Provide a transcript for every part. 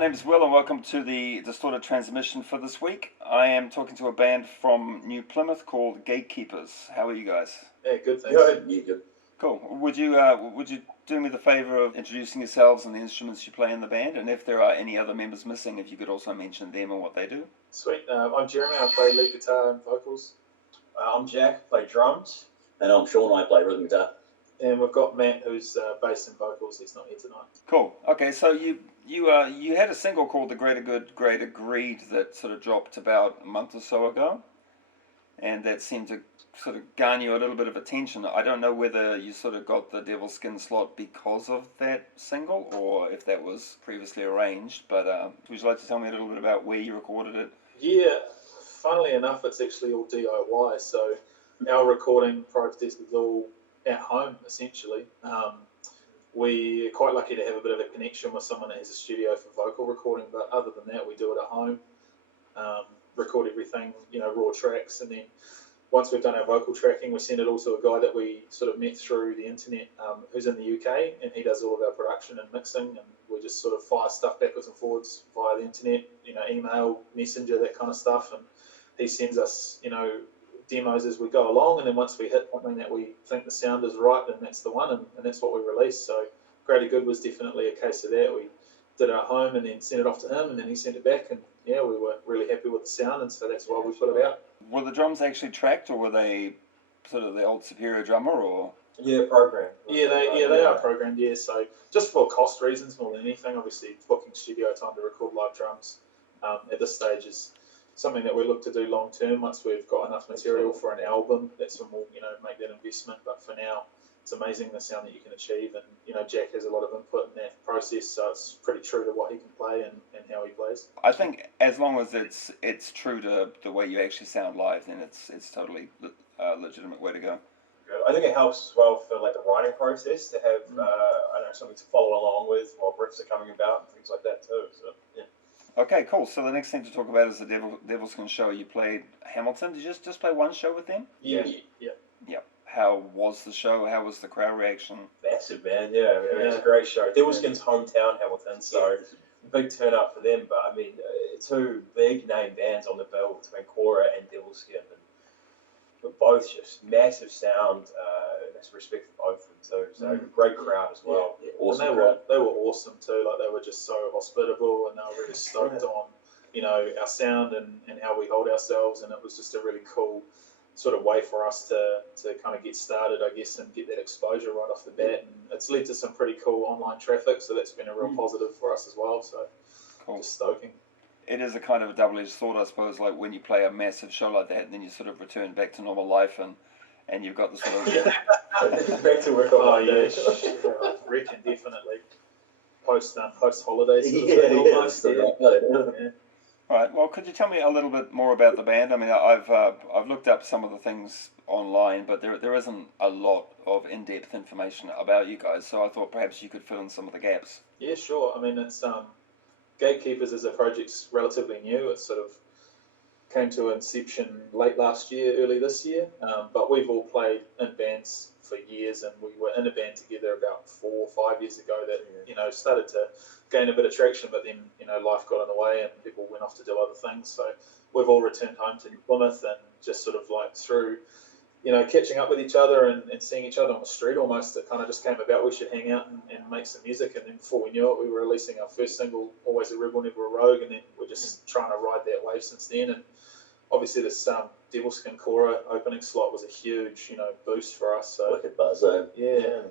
name's Will and welcome to the Distorted Transmission for this week. I am talking to a band from New Plymouth called Gatekeepers. How are you guys? Yeah, good, thanks. Good, yeah, good. Cool. Would you do me the favour of introducing yourselves and the instruments you play in the band, and if there are any other members missing, if you could also mention them and what they do? Sweet. I'm Jeremy, I play lead guitar and vocals. I'm Jack, play drums. And I'm Sean, I play rhythm guitar. And we've got Matt, who's bass and vocals. He's not here tonight. Cool. Okay, so you had a single called The Greater Good, Greater Greed that sort of dropped about a month or so ago, and that seemed to sort of garner a little bit of attention. I don't know whether you sort of got the Devilskin slot because of that single, or if that was previously arranged, but would you like to tell me a little bit about where you recorded it? Yeah, funnily enough, it's actually all DIY, so our recording process is all at home, essentially. We're quite lucky to have a bit of a connection with someone that has a studio for vocal recording, but other than that, we do it at home, record everything, raw tracks, and then once we've done our vocal tracking, we send it all to a guy that we sort of met through the internet, who's in the UK, and he does all of our production and mixing, and we just sort of fire stuff backwards and forwards via the internet, email, messenger, that kind of stuff, and he sends us, demos as we go along, and then once we hit something that we think the sound is right, then that's the one, and that's what we release. So Greater Good was definitely a case of that. We did it at home and then sent it off to him, and then he sent it back, and yeah, we were really happy with the sound, and so that's why we put it out. Were the drums actually tracked, or were they sort of the old Superior drummer, or? Yeah, programmed. Yeah, they are programmed, yeah, so just for cost reasons more than anything, obviously booking studio time to record live drums at this stage is something that we look to do long term. Once we've got enough material for an album, that's when we'll make that investment. But for now, it's amazing the sound that you can achieve, and Jack has a lot of input in that process, so it's pretty true to what he can play and how he plays. I think as long as it's true to the way you actually sound live, then it's totally a legitimate way to go. Good. I think it helps as well for like the writing process to have something to follow along with while riffs are coming about and things like that too. So yeah. Okay, cool. So the next thing to talk about is the Devilskin show. You played Hamilton. Did you just play one show with them? Yeah. How was the show? How was the crowd reaction? Massive, man. Yeah, it was a great show. Devilskin's hometown, Hamilton, so big turn up for them. But I mean, two big name bands on the bill between Kora and Devilskin, but both just massive sound. That's respect for both of them too. So great crowd as well. Yeah. Awesome. And they were awesome too. Like, they were just so hospitable, and they were really stoked on our sound and how we hold ourselves, and it was just a really cool sort of way for us to kind of get started, I guess, and get that exposure right off the bat. And it's led to some pretty cool online traffic, so that's been a real positive for us as well. So cool. Just stoking. It is a kind of a double-edged sword, I suppose, like when you play a massive show like that and then you sort of return back to normal life and you've got the sort of... back to work. Oh, yeah. I reckon definitely. Post-holiday sort of thing almost. Yeah. All right. Well, could you tell me a little bit more about the band? I mean, I've looked up some of the things online, but there isn't a lot of in-depth information about you guys. So I thought perhaps you could fill in some of the gaps. Yeah, sure. I mean, it's Gatekeepers as a project's relatively new. It sort of came to inception late last year, early this year. But we've all played in bands for years, and we were in a band together about 4 or 5 years ago that started to gain a bit of traction, but then life got in the way and people went off to do other things. So we've all returned home to Plymouth, and just sort of like through catching up with each other and seeing each other on the street almost, it kind of just came about we should hang out and make some music. And then before we knew it, we were releasing our first single, Always a Rebel, Never a Rogue, and then we're just trying to ride that wave since then. And obviously this Devilskin and Kora opening slot was a huge boost for us. So like a buzz, yeah.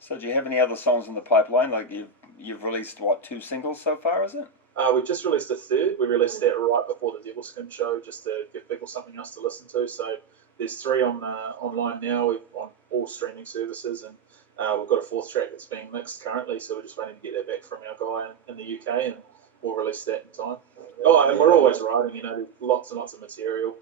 So do you have any other songs in the pipeline? Like you've released, what, 2 singles so far, is it? We've just released a third. We released that right before the Devilskin show, just to give people something else to listen to. So there's 3 online now. We're on all streaming services, and we've got a 4th track that's being mixed currently. So we're just waiting to get that back from our guy in the UK, and we'll release that in time. Oh, and we're always writing. There's lots and lots of material.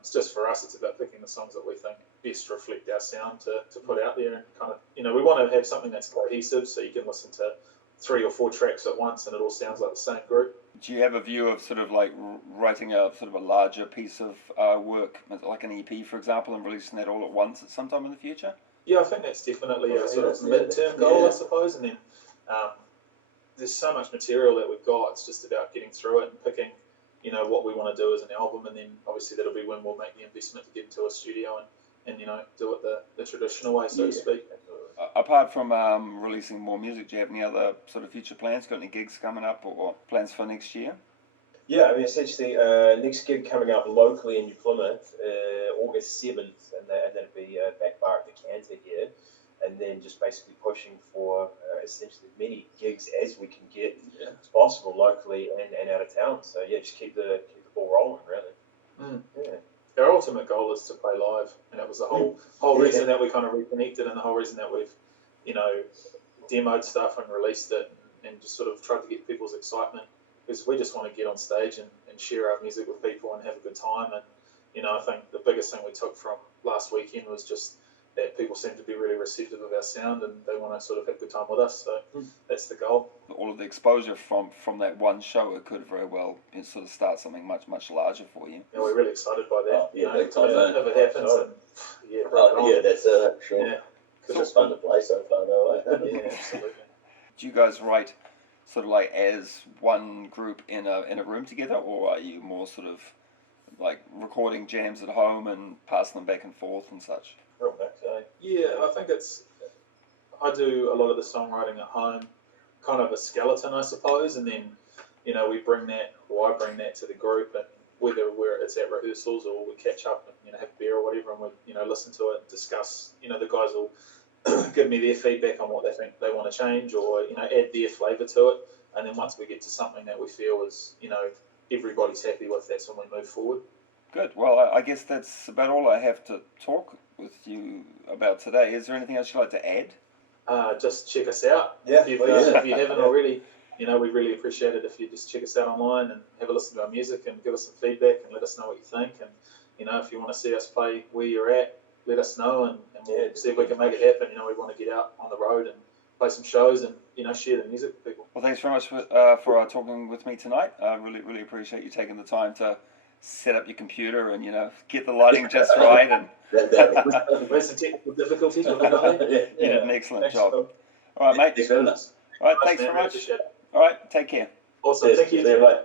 It's just for us, it's about picking the songs that we think best reflect our sound to put out there, and kind of we want to have something that's cohesive, so you can listen to 3 or 4 tracks at once and it all sounds like the same group. Do you have a view of sort of like writing a sort of a larger piece of work, like an EP, for example, and releasing that all at once at some time in the future? Yeah, I think that's definitely a sort of mid-term goal, I suppose, and then there's so much material that we've got. It's just about getting through it and picking, you know, what we want to do as an album, and then obviously that'll be when we'll make the investment to get into a studio and you know, do it the traditional way, so to speak. Apart from releasing more music, do you have any other sort of future plans? Got any gigs coming up or plans for next year? Yeah, I mean, essentially, next gig coming up locally in New Plymouth, August 7th, and that'll be back bar at the Canter here, and then just basically pushing for essentially as many gigs as we can get as possible locally and out of town. So yeah, just keep the ball rolling, really. Yeah. Our ultimate goal is to play live, and that was the whole reason that we kind of reconnected, and the whole reason that we've, you know, demoed stuff and released it, and just sort of tried to get people's excitement, because we just want to get on stage and share our music with people and have a good time. And you know, I think the biggest thing we took from last weekend was just that people seem to be really receptive of our sound, and they want to sort of have a good time with us. So that's the goal. All of the exposure from that one show, it could very well sort of start something much larger for you. Yeah, we're really excited by that. Oh, yeah, big time, if it happens, and yeah, that's sure. Yeah, It's fun to play so far, though. yeah, absolutely. Do you guys write sort of like as one group in a room together, or are you more sort of like recording jams at home and passing them back and forth and such? Real back, so. Yeah, I think I do a lot of the songwriting at home, kind of a skeleton, I suppose, and then, you know, I bring that to the group, and whether it's at rehearsals or we catch up and, you know, have a beer or whatever, and we, you know, listen to it, discuss, you know, the guys will give me their feedback on what they think they want to change, or, you know, add their flavour to it, and then once we get to something that we feel is, you know, everybody's happy with, that's when we move forward. Good. Well, I guess that's about all I have to talk with you about today. Is there anything else you'd like to add? Just check us out. Yeah, If you haven't already, you know, we'd really appreciate it if you just check us out online and have a listen to our music and give us some feedback and let us know what you think. And, you know, if you want to see us play where you're at, let us know, and we'll see if we can make it happen. You know, we want to get out on the road and play some shows and, you know, share the music with people. Well, thanks very much for talking with me tonight. I really appreciate you taking the time to set up your computer and, you know, get the lighting just right. And We had some technical difficulties, but we got there. you did an excellent Thanks, job. Phil. All right, mate. Thanks for having us. All right, Nice, thanks man. very much. Appreciate it. All right, take care. Awesome. Cheers. Thank you. See you, mate.